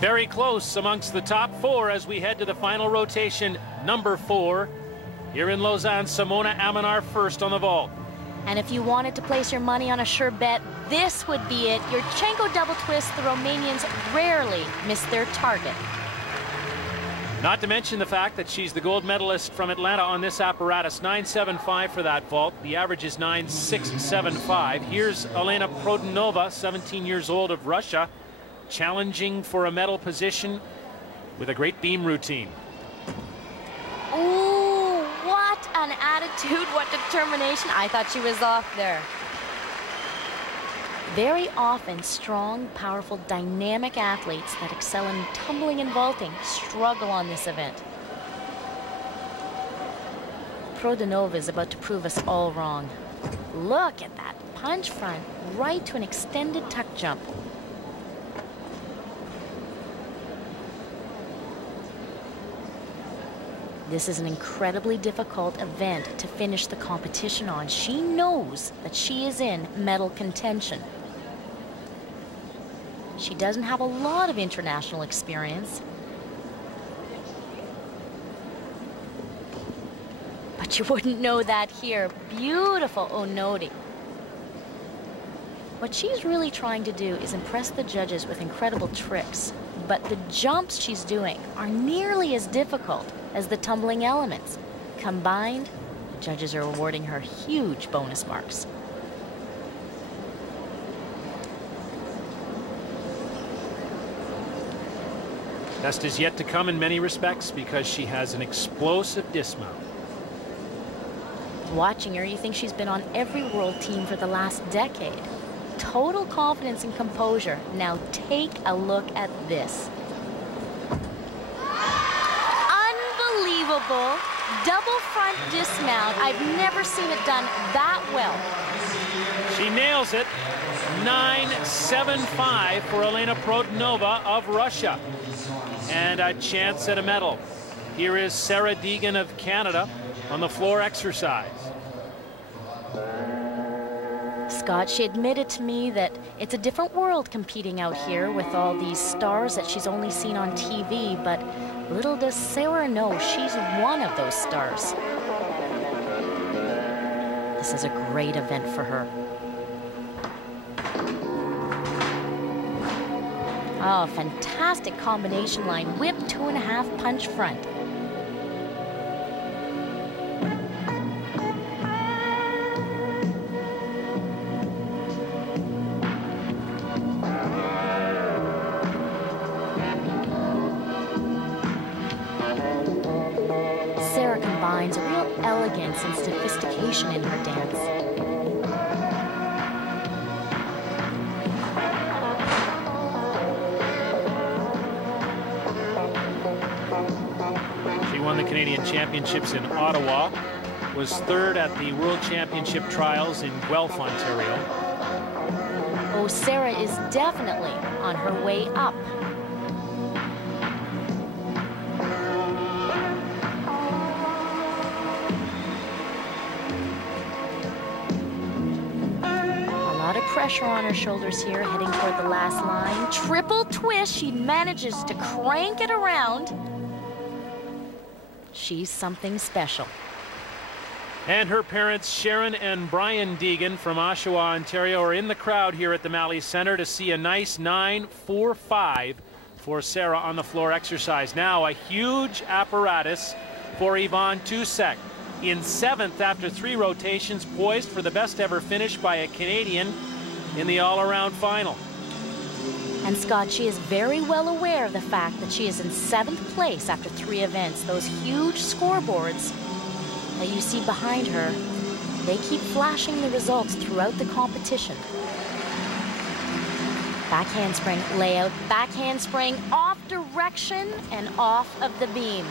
Very close amongst the top four as we head to the final rotation, number 4. Here in Lausanne, Simona Amanar first on the vault. And if you wanted to place your money on a sure bet, this would be it. Yurchenko double twist. The Romanians rarely miss their target. Not to mention the fact that she's the gold medalist from Atlanta on this apparatus. 9.75 for that vault. The average is 9.675. Here's Elena Produnova, 17 years old, of Russia, challenging for a medal position with a great beam routine. Ooh, what an attitude, what determination. I thought she was off there. Very often, strong, powerful, dynamic athletes that excel in tumbling and vaulting struggle on this event. Produnova is about to prove us all wrong. Look at that punch front, right to an extended tuck jump. This is an incredibly difficult event to finish the competition on. She knows that she is in medal contention. She doesn't have a lot of international experience. But you wouldn't know that here. Beautiful Onodi. What she's really trying to do is impress the judges with incredible tricks. But the jumps she's doing are nearly as difficult as the tumbling elements. Combined, the judges are awarding her huge bonus marks. Best is yet to come in many respects because she has an explosive dismount. Watching her, you think she's been on every world team for the last decade. Total confidence and composure. Now take a look at this. Unbelievable double front dismount. I've never seen it done that well. She nails it. 9.75 for Elena Produnova of Russia. And a chance at a medal. Here is Sarah Deegan of Canada on the floor exercise. Scott, she admitted to me that it's a different world competing out here with all these stars that she's only seen on TV, but little does Sarah know she's one of those stars. This is a great event for her. Oh, fantastic combination line. Whip 2.5 punch front. Sarah combines real elegance and sophistication in her dance. Won the Canadian Championships in Ottawa, was third at the World Championship Trials in Guelph, Ontario. Oh, Sarah is definitely on her way up. A lot of pressure on her shoulders here, heading toward the last line. Triple twist, she manages to crank it around. She's something special. And her parents, Sharon and Brian Deegan from Oshawa, Ontario, are in the crowd here at the Malley Center to see a nice 9.45 for Sarah on the floor exercise. Now a huge apparatus for Yvonne Tousek. In 7th after 3 rotations, poised for the best ever finish by a Canadian in the all-around final. And Scott, she is very well aware of the fact that she is in 7th place after 3 events. Those huge scoreboards that you see behind her, they keep flashing the results throughout the competition. Back handspring, layout, back handspring, off direction and off of the beam.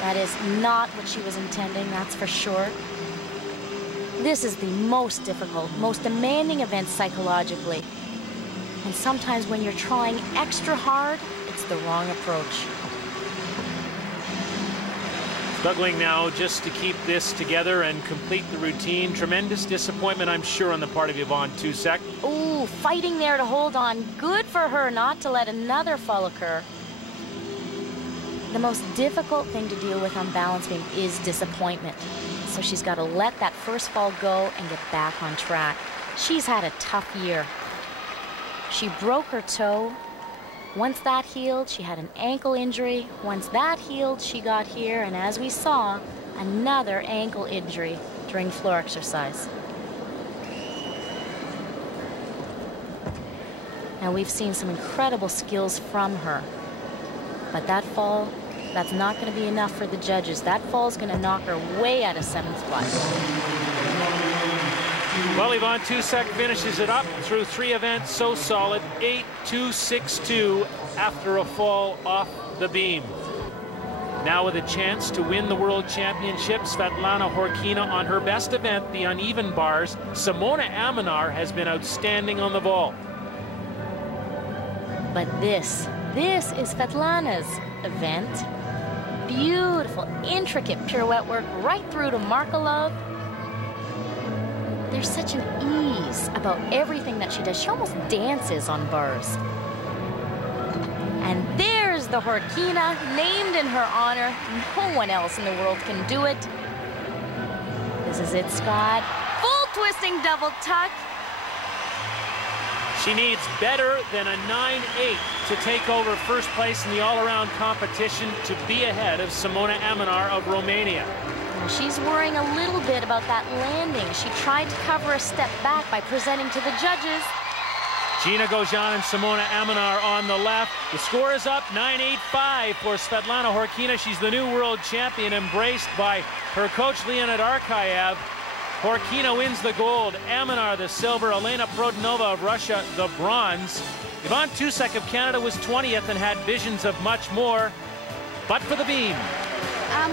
That is not what she was intending, that's for sure. This is the most difficult, most demanding event psychologically. And sometimes when you're trying extra hard, it's the wrong approach. Struggling now just to keep this together and complete the routine. Tremendous disappointment, I'm sure, on the part of Yvonne Tousek. Ooh, Ooh, fighting there to hold on. Good for her not to let another fall occur. The most difficult thing to deal with on balance beam is disappointment. So she's got to let that first fall go and get back on track. She's had a tough year. She broke her toe. Once that healed, she had an ankle injury. Once that healed, she got here, and as we saw, another ankle injury during floor exercise. Now we've seen some incredible skills from her, but that fall, that's not going to be enough for the judges. That fall is going to knock her way out of 7th spot. Well, Yvonne, Tousek finishes it up through 3 events, so solid, 8-2-6-2 after a fall off the beam. Now with a chance to win the World Championship, Svetlana Khorkina on her best event, the uneven bars. Simona Amanar has been outstanding on the vault. But this is Svetlana's event. Beautiful, intricate pirouette work right through to Markelov. There's such an ease about everything that she does. She almost dances on bars. And there's the Khorkina, named in her honor. No one else in the world can do it. This is it, Scott. Full twisting double tuck. She needs better than a 9-8 to take over first place in the all-around competition to be ahead of Simona Amanar of Romania. Now she's worrying a little bit about that landing. She tried to cover a step back by presenting to the judges. Gina Gaujean and Simona Amanar on the left. The score is up 9-8-5 for Svetlana Khorkina. She's the new world champion, embraced by her coach Leonid Arkayev. Khorkina wins the gold, Amanar the silver, Elena Produnova of Russia the bronze. Yvonne Tousek of Canada was 20th and had visions of much more, but for the beam.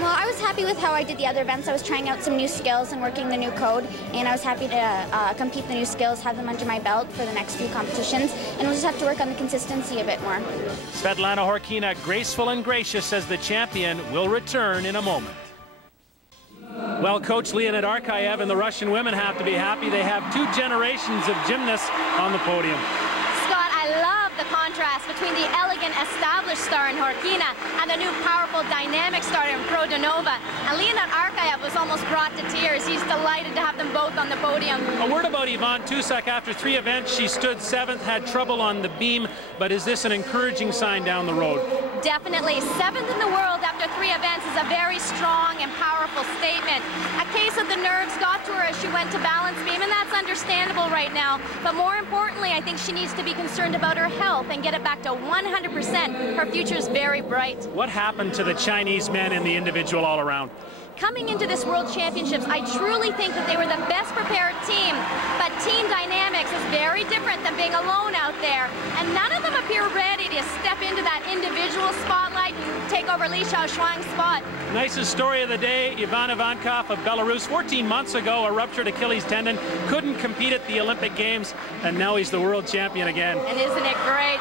Well, I was happy with how I did the other events. I was trying out some new skills and working the new code, and I was happy to compete the new skills, have them under my belt for the next few competitions, and we'll just have to work on the consistency a bit more. Svetlana Khorkina, graceful and gracious as the champion, will return in a moment. Well, Coach Leonid Arkayev and the Russian women have to be happy. They have 2 generations of gymnasts on the podium. Scott, I love the contrast between the elegant, established star in Khorkina and the new, powerful, dynamic star in Produnova. And Leonid Arkayev was almost brought to tears. He's delighted to have them both on the podium. A word about Yvonne Tousek. After 3 events, she stood 7th, had trouble on the beam, but is this an encouraging sign down the road? Definitely. 7th in the world after 3 events is a very strong and powerful statement. A case of the nerves got to her as she went to balance beam, and that's understandable right now. But more importantly, I think she needs to be concerned about her health and get it back to 100%. Her future is very bright. What happened to the Chinese men in the individual all-around? Coming into this World Championships, I truly think that they were the best prepared team, but team dynamics is very different than being alone out there, and none of them appear ready to step into that individual spotlight and take over Li Shaoxuang's spot. Nicest story of the day, Ivan Ivankov of Belarus, 14 months ago, a ruptured Achilles tendon, couldn't compete at the Olympic Games, and now he's the world champion again. And isn't it great?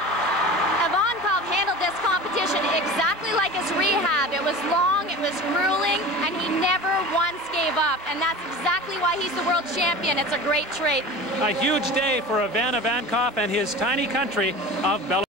Ivankov handled this competition exactly like his rehab. It was long, it was grueling, and he never once gave up. And that's exactly why he's the world champion. It's a great trait. A huge day for Ivan Ivankov and his tiny country of Belarus.